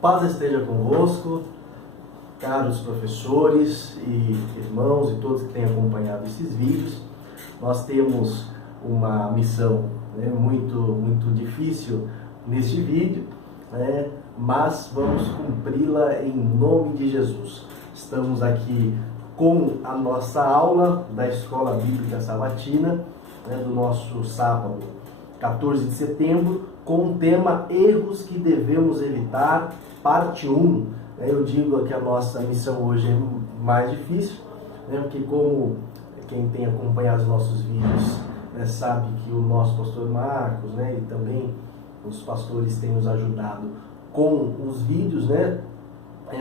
Paz esteja convosco, caros professores e irmãos e todos que têm acompanhado esses vídeos. Nós temos uma missão muito difícil neste vídeo, mas vamos cumpri-la em nome de Jesus. Estamos aqui com a nossa aula da Escola Bíblica Sabatina, do nosso sábado 14 de setembro, com o tema Erros que devemos evitar, parte 1. Eu digo que a nossa missão hoje é mais difícil, porque como quem tem acompanhado os nossos vídeos sabe que o nosso pastor Marcos e também os pastores têm nos ajudado com os vídeos,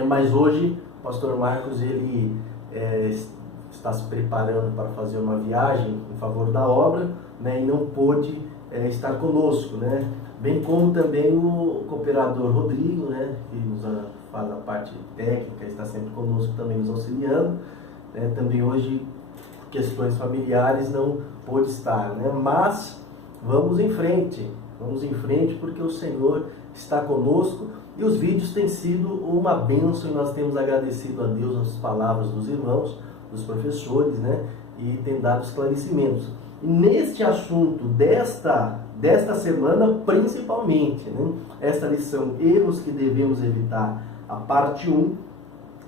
mas hoje o pastor Marcos ele está se preparando para fazer uma viagem em favor da obra, e não pôde estar conosco, bem como também o cooperador Rodrigo, que nos faz a parte técnica, está sempre conosco também nos auxiliando, também hoje por questões familiares não pôde estar, mas vamos em frente porque o Senhor está conosco e os vídeos têm sido uma bênção e nós temos agradecido a Deus as palavras dos irmãos, dos professores, e tem dado esclarecimentos. E neste assunto desta semana, principalmente, esta lição, erros que devemos evitar, a parte 1,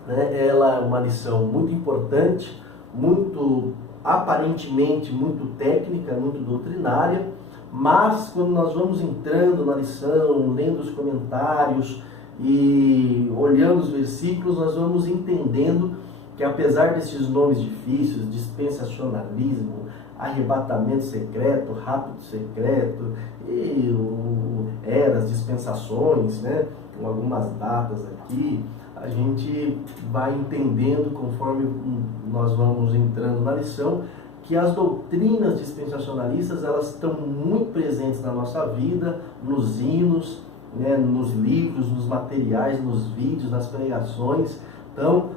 ela é uma lição muito importante, aparentemente muito técnica, muito doutrinária, mas quando nós vamos entrando na lição, lendo os comentários e olhando os versículos, nós vamos entendendo que apesar desses nomes difíceis, dispensacionalismo, arrebatamento secreto, rapto secreto, e eras, dispensações, com algumas datas aqui, a gente vai entendendo conforme nós vamos entrando na lição que as doutrinas dispensacionalistas elas estão muito presentes na nossa vida, nos hinos, nos livros, nos materiais, nos vídeos, nas pregações. Então,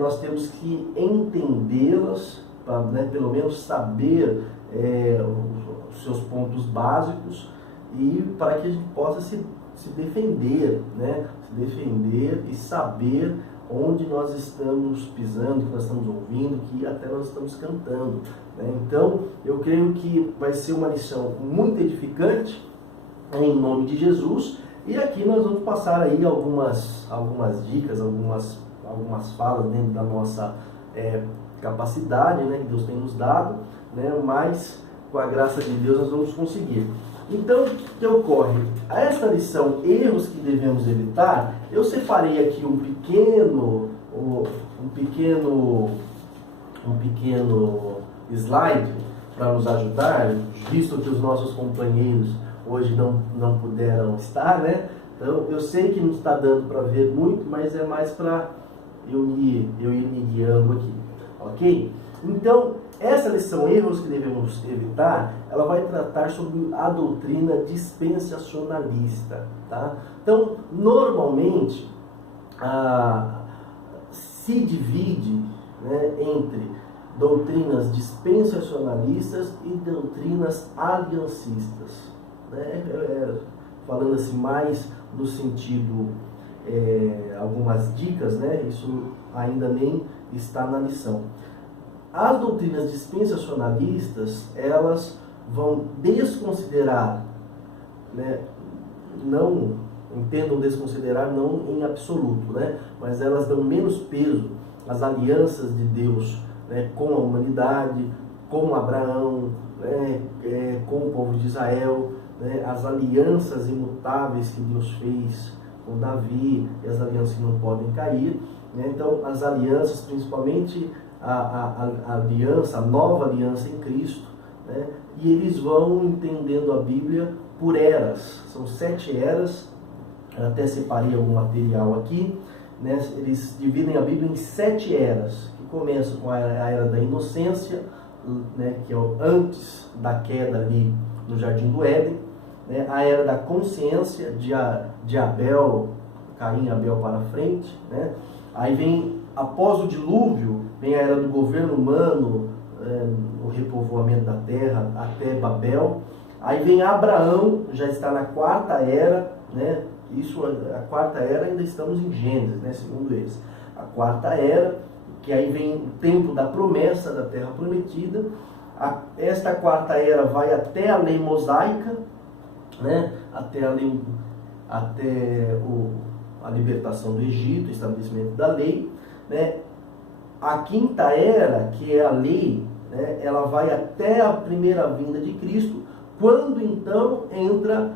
nós temos que entendê-las, para pelo menos saber os seus pontos básicos e para que a gente possa se defender, se defender e saber onde nós estamos pisando, que nós estamos ouvindo, que até nós estamos cantando. Então, eu creio que vai ser uma lição muito edificante, em nome de Jesus, e aqui nós vamos passar aí algumas dicas, algumas falas dentro da nossa capacidade, que Deus tem nos dado, mas com a graça de Deus nós vamos conseguir. Então, o que ocorre? A esta lição, erros que devemos evitar, eu separei aqui um pequeno slide para nos ajudar, visto que os nossos companheiros hoje não puderam estar, Então, eu sei que não está dando para ver muito, mas é mais para eu ir me guiando aqui, ok? Então, essa lição, erros que devemos evitar, ela vai tratar sobre a doutrina dispensacionalista, tá? Então, normalmente, se divide entre doutrinas dispensacionalistas e doutrinas aliancistas, falando assim mais no sentido, algumas dicas, isso ainda nem está na lição. As doutrinas dispensacionalistas, elas vão desconsiderar, não entendam desconsiderar não em absoluto, mas elas dão menos peso às alianças de Deus, com a humanidade, com Abraão, com o povo de Israel, as alianças imutáveis que Deus fez com Davi, e as alianças que não podem cair, Então, as alianças, principalmente a aliança, a nova aliança em Cristo, e eles vão entendendo a Bíblia por eras. São 7 eras, até separei algum material aqui, Eles dividem a Bíblia em 7 eras, que começam com a era da inocência, que é o antes da queda ali no Jardim do Éden, a era da consciência de Abel, Caim e Abel para frente, Aí vem, após o dilúvio, vem a era do governo humano, o repovoamento da terra até Babel. Aí vem Abraão, já está na 4ª era, Isso, a quarta era, ainda estamos em Gênesis, né, segundo eles. A quarta era, que aí vem o tempo da promessa da terra prometida. Esta quarta era vai até a lei mosaica, né, até a libertação do Egito, o estabelecimento da lei, né. A quinta era, que é a lei, né, ela vai até a primeira vinda de Cristo, quando então entra,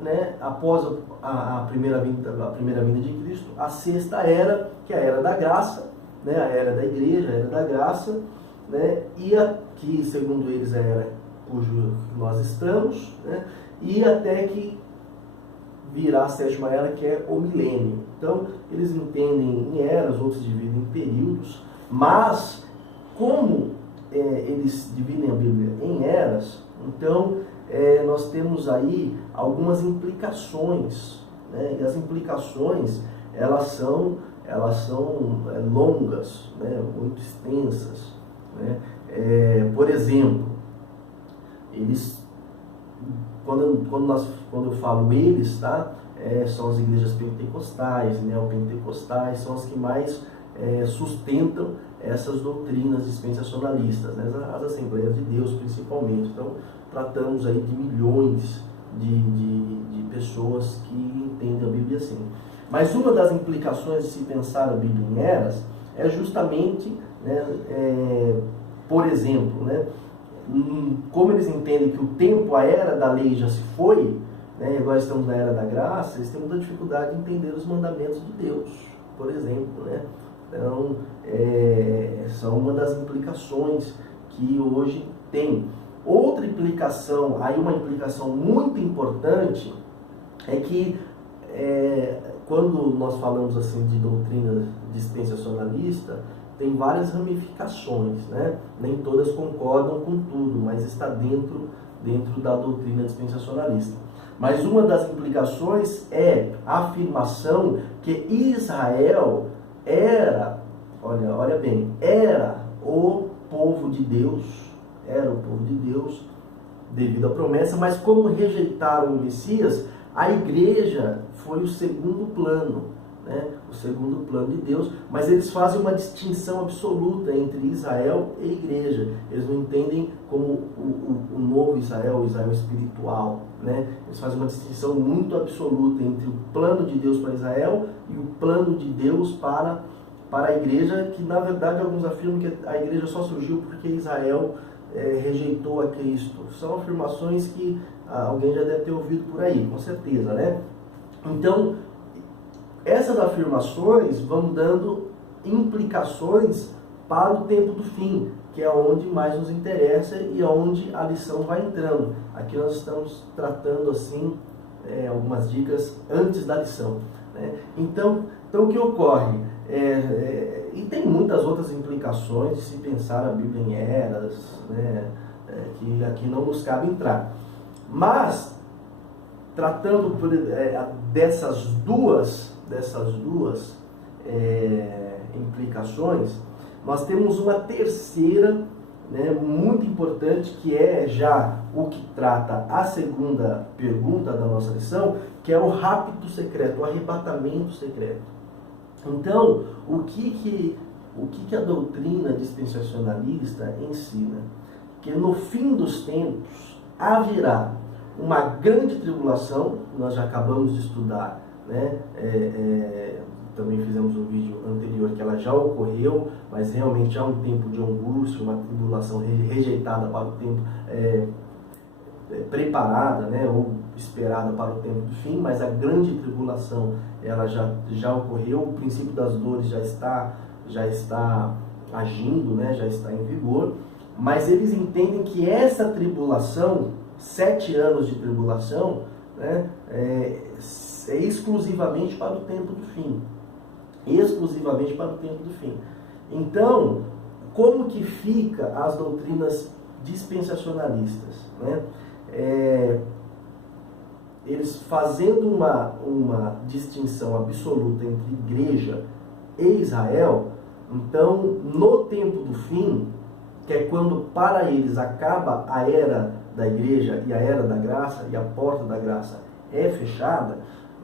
né, após a primeira vinda de Cristo, a sexta era, que é a era da graça, né, a era da igreja, a era da graça, né, e que segundo eles é a era cujo nós estamos, né, e até que virá a sétima era, que é o milênio. Então eles entendem em eras, outros dividem em períodos, mas como eles dividem a Bíblia em eras, então nós temos aí algumas implicações, né? E as implicações elas são longas, né? Muito extensas, né? Por exemplo, eles, quando eu falo eles, tá? São as igrejas pentecostais, neopentecostais, são as que mais sustentam essas doutrinas dispensacionalistas, né? As Assembleias de Deus principalmente. Então tratamos aí de milhões de pessoas que entendem a Bíblia assim. Mas uma das implicações de se pensar a Bíblia em eras é justamente, né, por exemplo, né, como eles entendem que o tempo, a era da lei já se foi, né, agora estamos na era da graça, eles têm muita dificuldade de entender os mandamentos de Deus, por exemplo, né? Então, são uma das implicações que hoje tem. Outra implicação, aí uma implicação muito importante, é que quando nós falamos assim de doutrina dispensacionalista, tem várias ramificações, né? Nem todas concordam com tudo, mas está dentro da doutrina dispensacionalista. Mas uma das implicações é a afirmação que Israel era, olha bem, era o povo de Deus, devido à promessa, mas como rejeitaram o Messias, a igreja foi o segundo plano, né? O segundo plano de Deus, mas eles fazem uma distinção absoluta entre Israel e igreja. Eles não entendem como o novo Israel, o Israel espiritual, né? Eles fazem uma distinção muito absoluta entre o plano de Deus para Israel e o plano de Deus para a igreja, que na verdade alguns afirmam que a igreja só surgiu porque Israel rejeitou a Cristo. São afirmações que alguém já deve ter ouvido por aí, com certeza, né? Então, essas afirmações vão dando implicações para o tempo do fim, que é onde mais nos interessa e onde a lição vai entrando. Aqui nós estamos tratando assim algumas dicas antes da lição, né? Então o que ocorre? E tem muitas outras implicações de se pensar a Bíblia em eras, né? Que aqui não nos cabe entrar. Mas, tratando dessas duas implicações, nós temos uma terceira, né, muito importante, que é já o que trata a segunda pergunta da nossa lição, que é o rapto secreto, o arrebatamento secreto. Então, o que a doutrina dispensacionalista ensina? Que no fim dos tempos haverá uma grande tribulação, nós já acabamos de estudar, né? Também fizemos um vídeo anterior que ela já ocorreu, mas realmente há um tempo de angústia, uma tribulação rejeitada para o tempo, preparada, né? Ou esperada para o tempo do fim, mas a grande tribulação ela já ocorreu, o princípio das dores já está agindo, né? Já está em vigor, mas eles entendem que essa tribulação, 7 anos de tribulação, né? É exclusivamente para o tempo do fim. Exclusivamente para o tempo do fim. Então, como que fica as doutrinas dispensacionalistas, né? Eles fazendo uma distinção absoluta entre igreja e Israel, então, no tempo do fim, que é quando para eles acaba a era da igreja e a era da graça, e a porta da graça é fechada,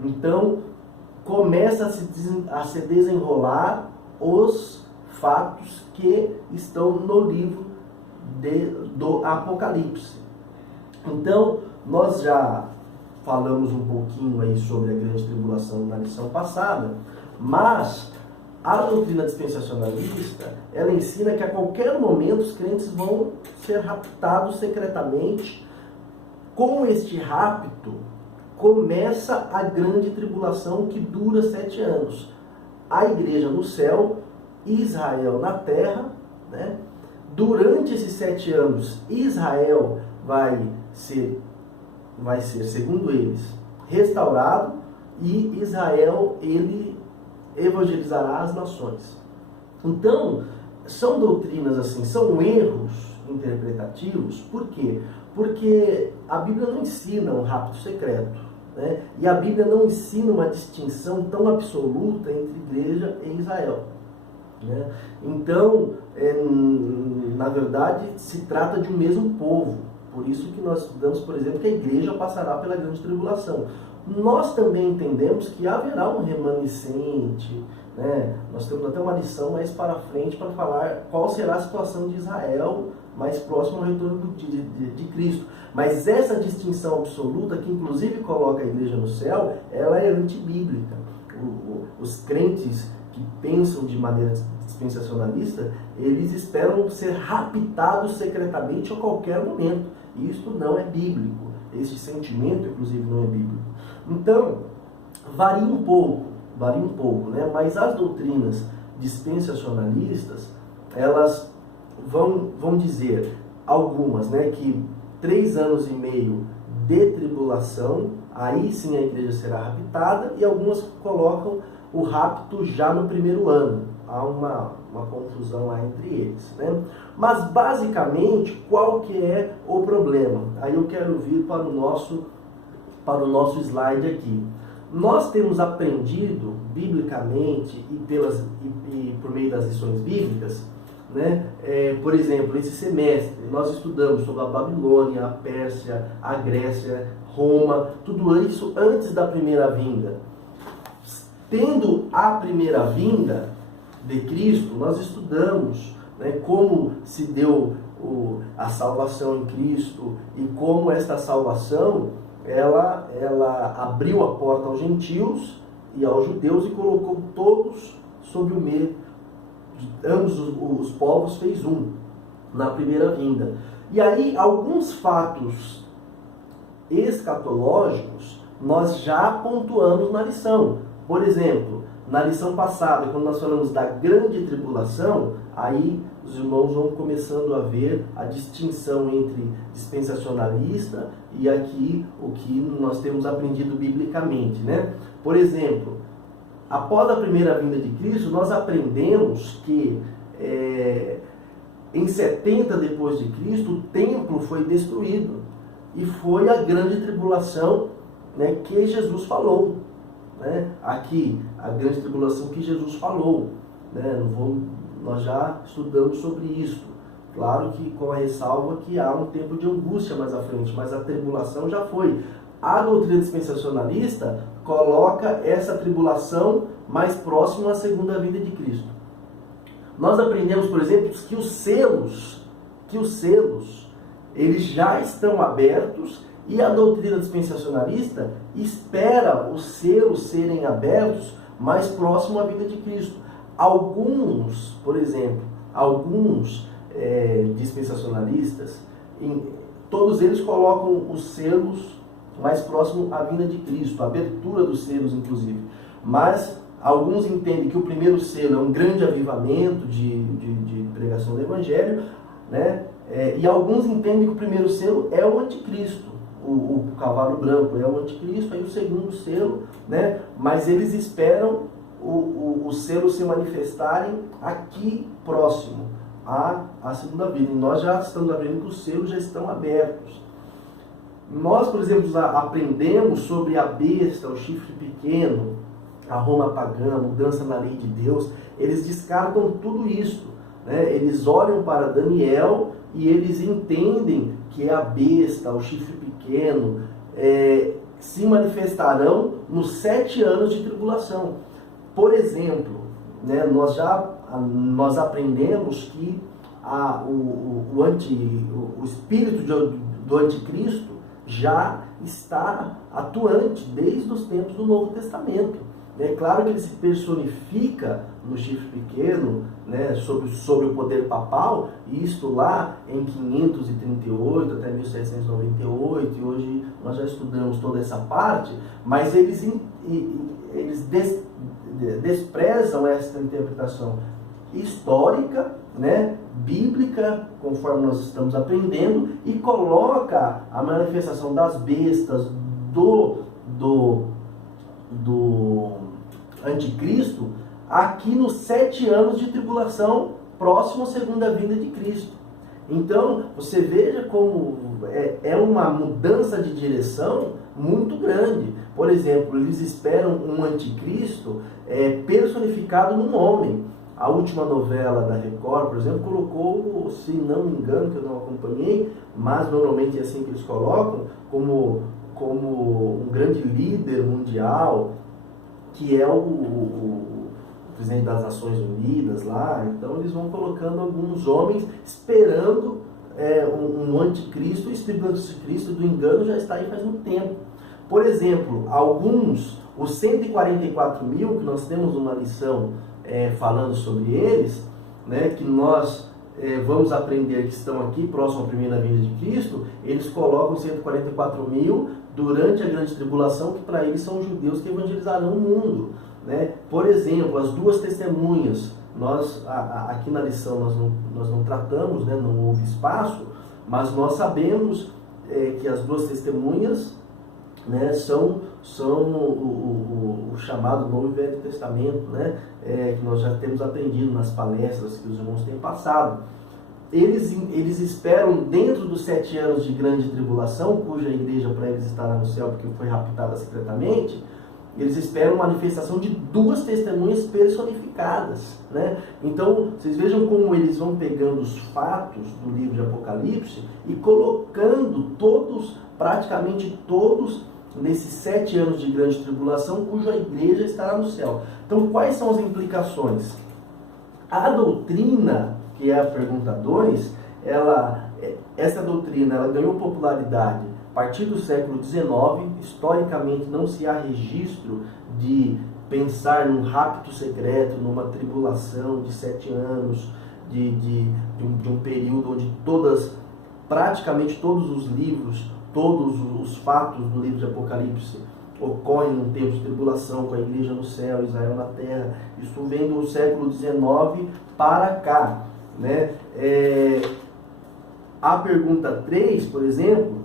Então, começa a se desenrolar os fatos que estão no livro do Apocalipse. Então, nós já falamos um pouquinho aí sobre a grande tribulação na lição passada, mas a doutrina dispensacionalista, ela ensina que a qualquer momento os crentes vão ser raptados secretamente. Com este rapto, começa a grande tribulação que dura 7 anos. A igreja no céu, Israel na terra, né? Durante esses 7 anos, Israel vai ser, segundo eles, restaurado, e Israel, ele evangelizará as nações. Então, são doutrinas assim, são erros interpretativos. Por quê? Porque a Bíblia não ensina um rapto secreto, né? E a Bíblia não ensina uma distinção tão absoluta entre igreja e Israel, né? Então, na verdade, se trata de um mesmo povo. Por isso que nós estudamos, por exemplo, que a igreja passará pela grande tribulação. Nós também entendemos que haverá um remanescente, né? Nós temos até uma lição mais para frente para falar qual será a situação de Israel mais próximo ao retorno de Cristo. Mas essa distinção absoluta, que inclusive coloca a igreja no céu, ela é antibíblica. Os crentes que pensam de maneira dispensacionalista, eles esperam ser raptados secretamente a qualquer momento. E isso não é bíblico. Esse sentimento, inclusive, não é bíblico. Então, varia um pouco, né? Mas as doutrinas dispensacionalistas, elas vão dizer, algumas, né, que 3 anos e meio de tribulação, aí sim a igreja será raptada, e algumas colocam o rapto já no primeiro ano. Há uma confusão lá entre eles, né? Mas basicamente, qual que é o problema? Aí eu quero vir para o nosso slide aqui. Nós temos aprendido biblicamente e por meio das lições bíblicas, né? Por exemplo, esse semestre nós estudamos sobre a Babilônia, a Pérsia, a Grécia, Roma, tudo isso antes da primeira vinda. Tendo a primeira vinda de Cristo, nós estudamos, né, como se deu a salvação em Cristo e como esta salvação ela abriu a porta aos gentios e aos judeus e colocou todos sob o medo. Ambos os povos fez um na primeira vinda. E aí alguns fatos escatológicos nós já pontuamos na lição. Por exemplo, na lição passada, quando nós falamos da grande tribulação, aí os irmãos vão começando a ver a distinção entre dispensacionalista e aqui o que nós temos aprendido biblicamente, né? Por exemplo, após a primeira vinda de Cristo, nós aprendemos que em 70 depois de Cristo, o templo foi destruído e foi a grande tribulação, né, que Jesus falou, né? Aqui, a grande tribulação que Jesus falou, né? Nós já estudamos sobre isso. Claro que com a ressalva que há um tempo de angústia mais à frente, mas a tribulação já foi. A doutrina dispensacionalista coloca essa tribulação mais próxima à segunda vinda de Cristo. Nós aprendemos, por exemplo, que os selos, eles já estão abertos, e a doutrina dispensacionalista espera os selos serem abertos mais próximo à vinda de Cristo. Alguns, por exemplo, dispensacionalistas, todos eles colocam os selos mais próximo à vinda de Cristo, a abertura dos selos, inclusive. Mas alguns entendem que o primeiro selo é um grande avivamento de pregação do Evangelho, né? E alguns entendem que o primeiro selo é o anticristo, o cavalo branco é o anticristo, aí o segundo selo, né? Mas eles esperam os selos se manifestarem aqui próximo à segunda vinda. E nós já estamos vendo que os selos já estão abertos. Nós, por exemplo, aprendemos sobre a besta, o chifre pequeno, a Roma pagã, a mudança na lei de Deus. Eles descartam tudo isso, né? Eles olham para Daniel e eles entendem que a besta, o chifre pequeno, se manifestarão nos 7 anos de tribulação. Por exemplo, né, nós aprendemos que o espírito do anticristo já está atuante desde os tempos do Novo Testamento. É claro que ele se personifica no chifre pequeno, né, sobre o poder papal, isto lá em 538 até 1798, e hoje nós já estudamos toda essa parte, mas eles desprezam essa interpretação histórica, né, bíblica, conforme nós estamos aprendendo, e coloca a manifestação das bestas do anticristo aqui nos 7 anos de tribulação próximo à segunda vinda de Cristo. Então, você veja como é uma mudança de direção muito grande. Por exemplo, eles esperam um anticristo personificado num homem. A última novela da Record, por exemplo, colocou, se não me engano, que eu não acompanhei, mas normalmente é assim que eles colocam, como um grande líder mundial, que é o presidente das Nações Unidas lá. Então eles vão colocando alguns homens esperando um anticristo. O espírito do anticristo, do engano, já está aí faz muito tempo. Por exemplo, os 144 mil, que nós temos uma lição falando sobre eles, né, que nós vamos aprender que estão aqui próximo à primeira vinda de Cristo, eles colocam 144 mil durante a grande tribulação, que para eles são os judeus que evangelizarão o mundo, né? Por exemplo, as 2 testemunhas, aqui na lição nós não tratamos, né, não houve espaço, mas nós sabemos que as 2 testemunhas, né, são o chamado Novo e Velho Testamento, né, que nós já temos aprendido nas palestras que os irmãos têm passado. Eles esperam, dentro dos 7 anos de grande tribulação, cuja igreja para eles estará no céu porque foi raptada secretamente, eles esperam manifestação de 2 testemunhas personificadas, né? Então, vocês vejam como eles vão pegando os fatos do livro de Apocalipse e colocando praticamente todos, nesses 7 anos de grande tribulação, cuja igreja estará no céu. Então, quais são as implicações? A doutrina, que é a pergunta 2, essa doutrina ela ganhou popularidade a partir do século XIX. Historicamente, não se há registro de pensar num rapto secreto, numa tribulação de 7 anos, de um período onde praticamente todos os livros, todos os fatos do livro de Apocalipse ocorrem num tempo de tribulação, com a igreja no céu, Israel na terra. Isso vem do século XIX para cá, né? A pergunta 3, por exemplo,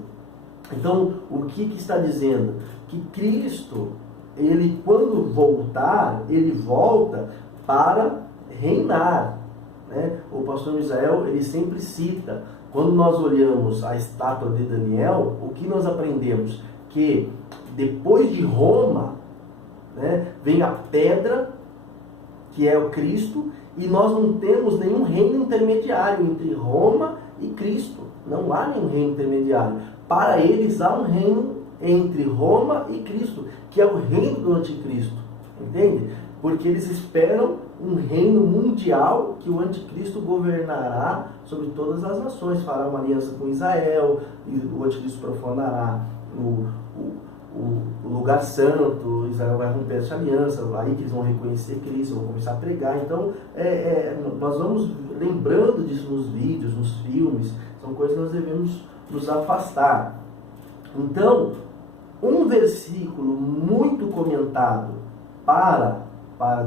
então, o que está dizendo? Que Cristo, ele quando voltar, ele volta para reinar, né? O pastor Misael, ele sempre cita, quando nós olhamos a estátua de Daniel, o que nós aprendemos? Que depois de Roma, né, vem a pedra, que é o Cristo, e nós não temos nenhum reino intermediário entre Roma e Cristo. Não há nenhum reino intermediário. Para eles há um reino entre Roma e Cristo, que é o reino do anticristo. Entende? Porque eles esperam um reino mundial que o anticristo governará sobre todas as nações, fará uma aliança com Israel, e o anticristo profanará o lugar santo, Israel vai romper essa aliança, aí que eles vão reconhecer Cristo, vão começar a pregar. Então, nós vamos lembrando disso nos vídeos, nos filmes, são coisas que nós devemos nos afastar. Então, um versículo muito comentado para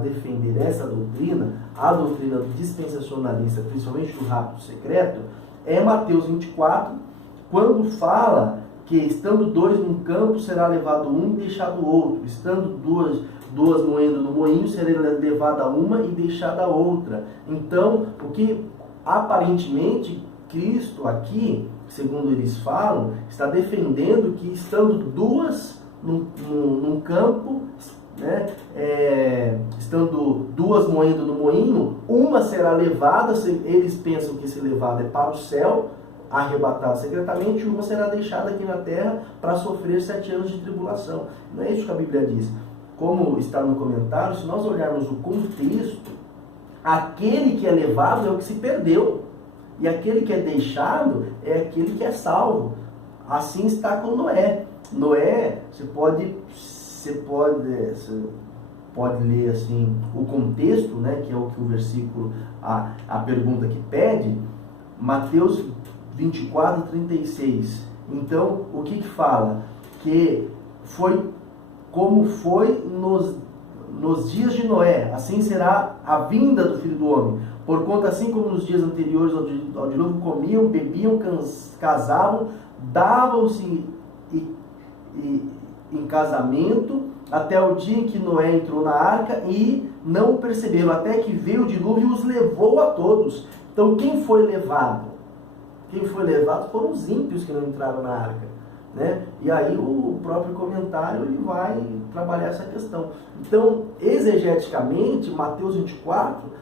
defender essa doutrina, a doutrina dispensacionalista, principalmente do rapto secreto, é Mateus 24, quando fala que estando 2 num campo, será levado um e deixado o outro. Estando duas moendo no moinho, será levada uma e deixada a outra. Então, o que aparentemente Cristo aqui, segundo eles falam, está defendendo que estando 2 num campo, né, estando 2 moendo no moinho, uma será levada, eles pensam que esse levado é para o céu, arrebatada secretamente, e uma será deixada aqui na terra para sofrer 7 anos de tribulação. Não é isso que a Bíblia diz. Como está no comentário, se nós olharmos o contexto, aquele que é levado é o que se perdeu, e aquele que é deixado é aquele que é salvo. Assim está com Noé. Noé, você pode ler assim o contexto, né, que é o que o versículo, a pergunta que pede, Mateus 24, 36. Então, o que fala? Que foi como foi nos dias de Noé, assim será a vinda do Filho do Homem. Porquanto, assim como nos dias anteriores ao dilúvio, comiam, bebiam, casavam, davam-se em casamento, até o dia em que Noé entrou na arca, e não o perceberam, até que veio o dilúvio e os levou a todos. Então, quem foi levado? Quem foi levado foram os ímpios que não entraram na arca, né? E aí o próprio comentário ele vai trabalhar essa questão. Então, exegeticamente, Mateus 24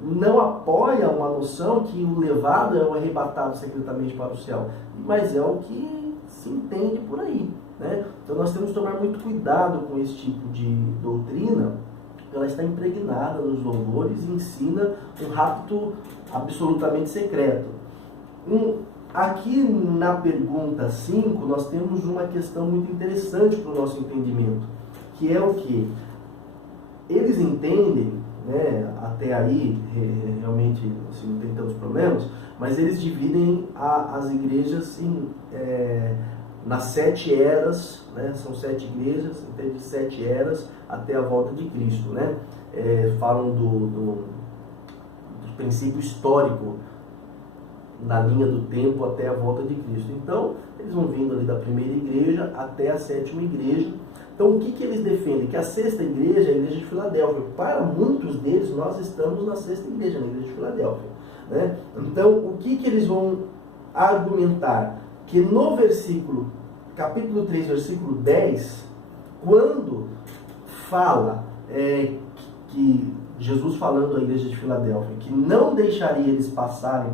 não apoia uma noção que o levado é o arrebatado secretamente para o céu, mas é o que se entende por aí, né? Então nós temos que tomar muito cuidado com esse tipo de doutrina, porque ela está impregnada nos louvores e ensina um rapto absolutamente secreto. Aqui na pergunta 5, nós temos uma questão muito interessante para o nosso entendimento, que é o que? Eles entendem, né, até aí, realmente assim, não tem tantos problemas, mas eles dividem as igrejas nas 7 eras, né, são 7 igrejas, entende? 7 eras até a volta de Cristo, né? Falam do princípio histórico na linha do tempo até a volta de Cristo. Então, eles vão vindo ali da primeira igreja até a 7ª igreja. Então, o que eles defendem? Que a 6ª igreja é a igreja de Filadélfia. Para muitos deles, nós estamos na 6ª igreja, na igreja de Filadélfia, né? Então, o que eles vão argumentar? Que no capítulo 3, versículo 10, quando fala que Jesus falando à igreja de Filadélfia, que não deixaria eles passarem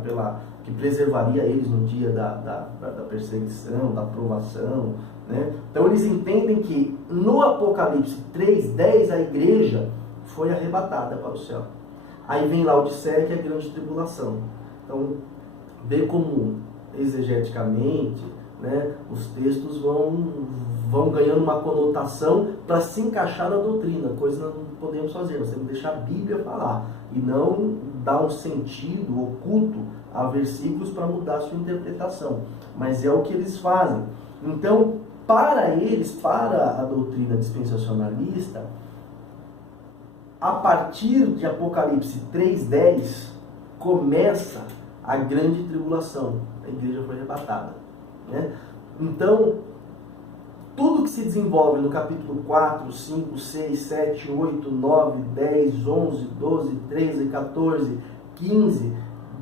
que preservaria eles no dia da perseguição, da provação, né? Então eles entendem que no Apocalipse 3:10 a igreja foi arrebatada para o céu. Aí vem Laodiceia, que é a grande tribulação. Então, vê como exegeticamente, né, os textos vão ganhando uma conotação para se encaixar na doutrina, coisa que nós não podemos fazer. Nós temos que deixar a Bíblia falar e não dar um sentido oculto a versículos para mudar a sua interpretação. Mas é o que eles fazem. Então, para eles, para a doutrina dispensacionalista, a partir de Apocalipse 3:10 começa a grande tribulação. A igreja foi arrebatada, né? Então, tudo que se desenvolve no capítulo 4, 5, 6, 7, 8, 9, 10, 11, 12, 13, 14, 15,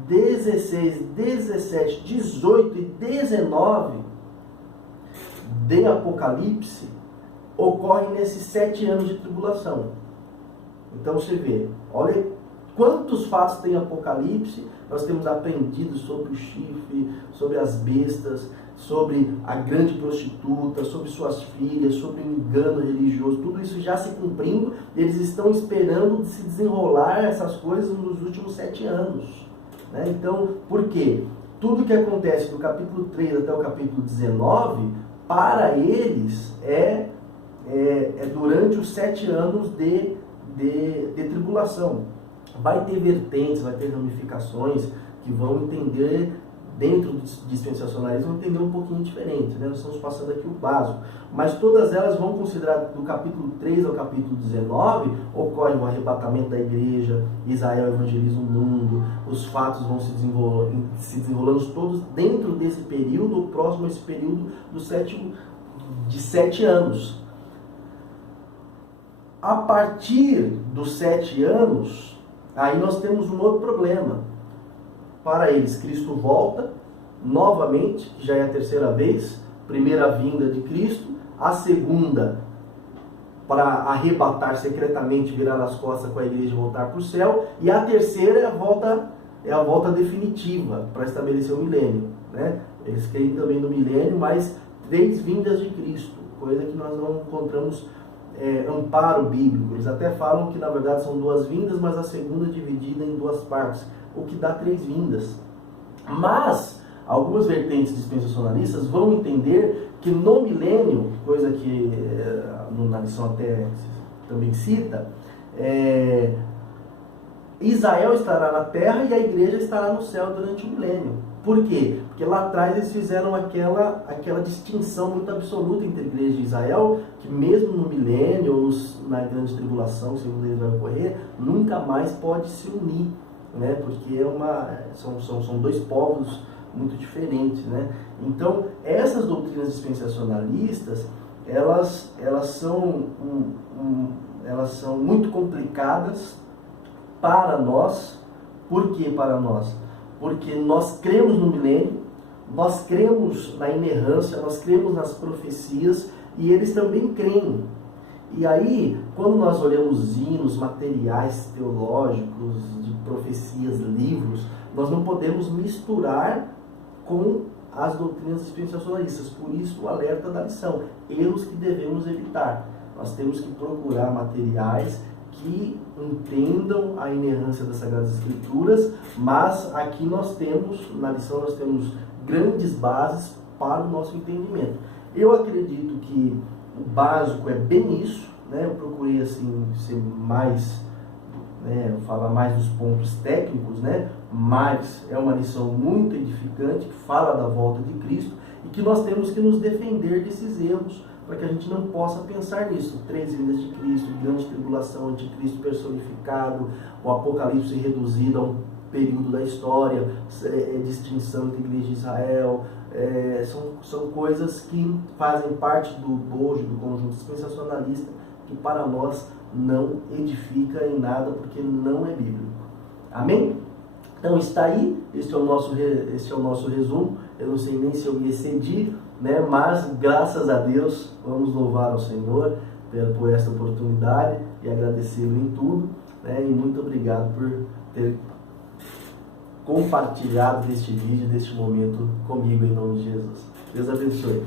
16, 17, 18 e 19 de Apocalipse ocorre nesses 7 anos de tribulação. Então você vê, olha quantos fatos tem Apocalipse. Nós temos aprendido sobre o chifre, sobre as bestas, sobre a grande prostituta, sobre suas filhas, sobre o engano religioso. Tudo isso já se cumprindo. Eles estão esperando se desenrolar essas coisas nos últimos 7 anos, né? Então, por quê? Tudo que acontece do capítulo 3 até o capítulo 19, para eles é durante os 7 anos de tribulação. Vai ter vertentes, vai ter ramificações que vão entender, dentro do dispensacionalismo, vão entender um pouquinho diferente, né? Nós estamos passando aqui o básico. Mas todas elas vão considerar, do capítulo 3 ao capítulo 19, ocorre o arrebatamento da igreja, Israel evangeliza o mundo, os fatos vão se desenrolando todos dentro desse período, próximo a esse período de 7 anos. A partir dos 7 anos, aí nós temos um outro problema. Para eles, Cristo volta novamente, que já é a 3ª vez, primeira vinda de Cristo, a segunda para arrebatar secretamente, virar as costas com a igreja e voltar para o céu, e a terceira é a volta é a volta definitiva para estabelecer o milênio, né? Eles creem também no milênio, mas 3 vindas de Cristo, coisa que nós não encontramos amparo bíblico. Eles até falam que na verdade são 2 vindas, mas a segunda é dividida em 2 partes, o que dá 3 vindas. Mas algumas vertentes dispensacionalistas vão entender que no milênio, coisa que na lição até também cita, Israel estará na terra e a igreja estará no céu durante o milênio. Por quê? Porque lá atrás eles fizeram aquela distinção muito absoluta entre a igreja de Israel, que mesmo no milênio, ou na grande tribulação, segundo eles vai ocorrer, nunca mais pode se unir, né? Porque são 2 povos muito diferentes, né? Então, essas doutrinas dispensacionalistas, elas são muito complicadas para nós. Por que para nós? Porque nós cremos no milênio, nós cremos na inerrância, nós cremos nas profecias, e eles também creem. E aí, quando nós olhamos hinos, materiais teológicos, de profecias, livros, nós não podemos misturar com as doutrinas dispensacionalistas. Por isso o alerta da lição, erros que devemos evitar. Nós temos que procurar materiais que entendam a inerrância das Sagradas Escrituras, mas aqui na lição nós temos grandes bases para o nosso entendimento. Eu acredito que o básico é bem isso, né? Eu procurei assim ser mais, falar mais dos pontos técnicos, né? Mas é uma lição muito edificante, que fala da volta de Cristo, e que nós temos que nos defender desses erros, para que a gente não possa pensar nisso. 3 vindas de Cristo, grande tribulação, anticristo personificado, o Apocalipse reduzido a um período da história, distinção entre a igreja de Israel, são coisas que fazem parte do bojo, do conjunto dispensacionalista, que para nós não edifica em nada, porque não é bíblico. Amém? Então está aí, este é o nosso resumo. Eu não sei nem se eu me excedi, né? Mas graças a Deus, vamos louvar ao Senhor por esta oportunidade e agradecê-lo em tudo, né? E muito obrigado por ter compartilhado deste vídeo, deste momento comigo, em nome de Jesus. Deus abençoe.